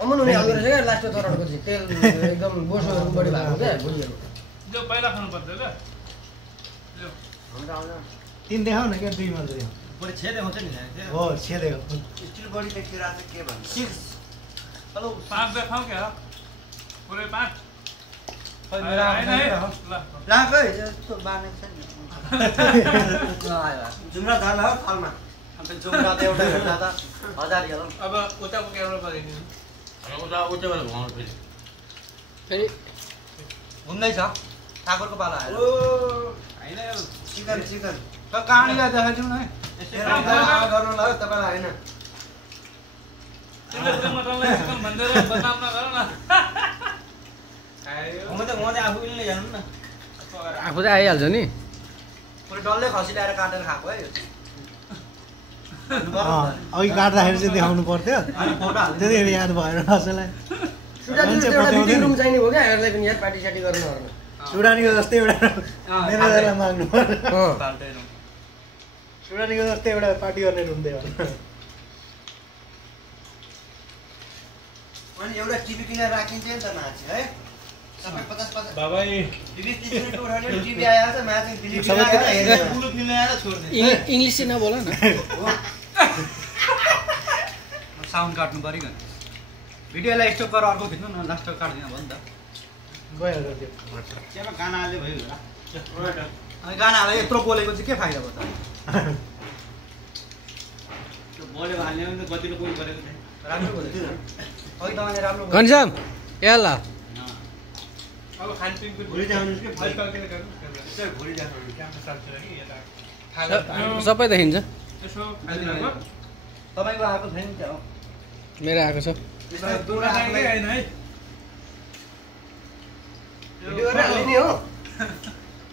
अमन हुने आउँदो रहेछ क्या लास्टको चरणको चाहिँ तेल एकदम बोसोहरू बढी भएको क्या भुँडीहरू जो पहिला खानु पर्छ ल तीन देखाउ न क्या दुई मात्र देखाउ बढी छे देखाउँछ नि हो छे देखाउ स्टिल बडी देखिरा चाहिँ के भन्छ 6 हेलो 5 देखाउ क्या पुरै 5 खै मेरा हैन है ल लाकै यस्तो बानेको छ नि जुम्रा धान हो थालमा अन्त जुम्रा त एउटा भेट्दा त 1000 हेरौँ अब उताको क्यामेरा परेको उताबाट घुमाउनु फेरि घुम्दैछ ठाकुरको पाला आयो ओ हैन यार चिकन त कहानीलाई देखाइदिउँ न है गर्नु लाग्यो तपाईँलाई होइन तिमीले मटनलाई चिकन भन्दै बदनाम नगर न म त आफू पनि जानु न आफू चाहिँ आइहाल्छ नि पुरै डल्लै खसी ल्याएर काटेर खाएको है अघि काट्दाखेरि चाहिँ देखाउनु पर्थ्यो त्यतिखेर याद भएर कसैलाई रुम चाहिने भयो क्या हेर्दै पनि यार पार्टी सार्टी गर्नु पर्ने सुडानीको जस्तै एउटा म्यानेजरलाई माग्नु पर्यो सुडानीको जस्तै एउटा पार्टी गर्ने रुम दियो अनि एउटा टिभी किनेर राखिन्छ नि त मान्छे है सबै 50 बाबाई 20-30 मिनेट उठाउने टिभी आइहाल्छ मान्छे डिलिभरी आएर बुलु फिल्म आएर छोड्दिन्छ इङ्ग्लिस चाहिँ नबोल न साउन्ड काट्नु पर्यो नि भिडियोलाई स्टप गरेर अर्को खिच्नु न लास्टको काट्दिन भयो नि त गइहाल्छ त्यो त्यहाँ गाना हाल्दै भयो अनि गाना हालेर यत्रो बोलेको चाहिँ के फाइदा भयो त बोल्यो हाल्ने भने त गतिलो कोही गरेको छैन राम्रो बोल्यो अघि तपाईँले राम्रो घनश्याम याल अब खानपिनको भोलि जानुहोस् कि भोलि कहिले गर्नु यसो भोलि जानुहोस् क्याम्पस साथी कि यता सबै देखिन्छ यसो खाइदिनु तपाईँको आएको छैन क्या मेरो आएको छ दुरा खाएकै हैन है भिडियो हाल्ने हो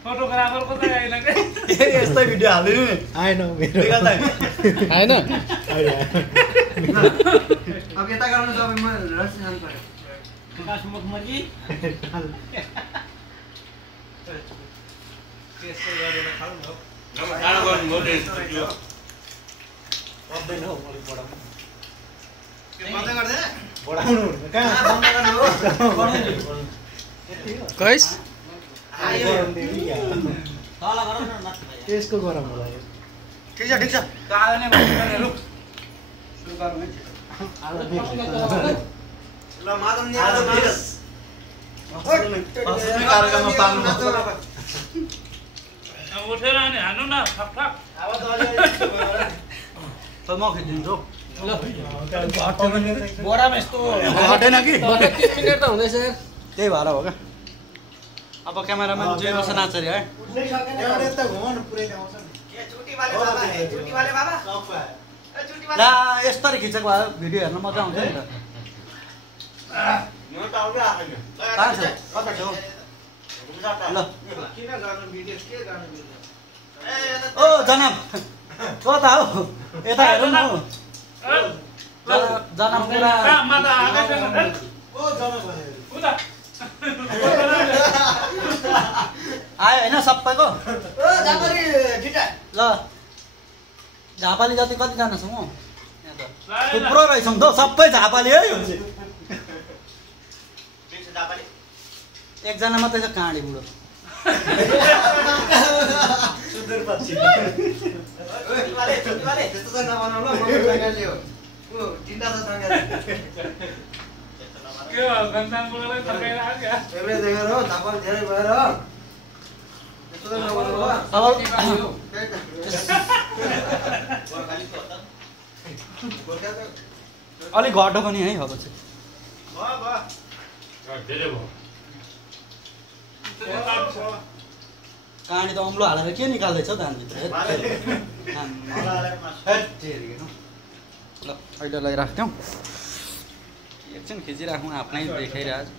फोटोग्राफरको त आएन के यस्तै भिडियो हाल्दिनु नि आएन मेरो आएन अब यता गर्नु तपाईँ म रसी जानु पर्यो मुखमजी त्यसै गरेर खाऊ न खाना गर्नु हो सक्दैन हौ मैले बढाउनु बन्द गर्दैन बढाउनु कहाँ बन्द गर्नु हो कैस तल गरौँ न त्यसको गरम होला यो ठिक छ कालो नै भन्नु रुक सुरु गरौँ है ल मादम नि आदम दिस कार्यक्रममा पाल्नु उठेर अनि हान्नु न ठक ठक आवाज अलि त म खिचिदिन्छु ल बोरामा यस्तो हटेन कि 30 मिनेट त हुँदैछ यार त्यही भएर हो क्या अब क्यामेराम्यान जे रोशन आचार्य है यता घुमाउनु पुरै आउँछ नि ला यस्तरी खिचेको भए भिडियो हेर्न मजा आउँछ नि त कहाँ छ कता छ ल ओ जनम कता हो यता हेरौँ न जनम पुरा माता आएकै छैन उता आयो होइन सबैको ल झापाली जति कतिजना छौँ हौ थुप्रो रहेछौँ त सबै झापाली है एकजना मात्रै छ काँडी बुढो के हो गन्ताङबाट थकाइरहेको क्या धेरै भएर अलिक घट्यो पनि है अब चाहिँ कहानी त अम्लो हालेर के निकाल्दैछ धानभित्र ल अहिलेलाई राख्थ्यौँ एकछिन खिचिराखौँ आफ्नै देखाइरहेको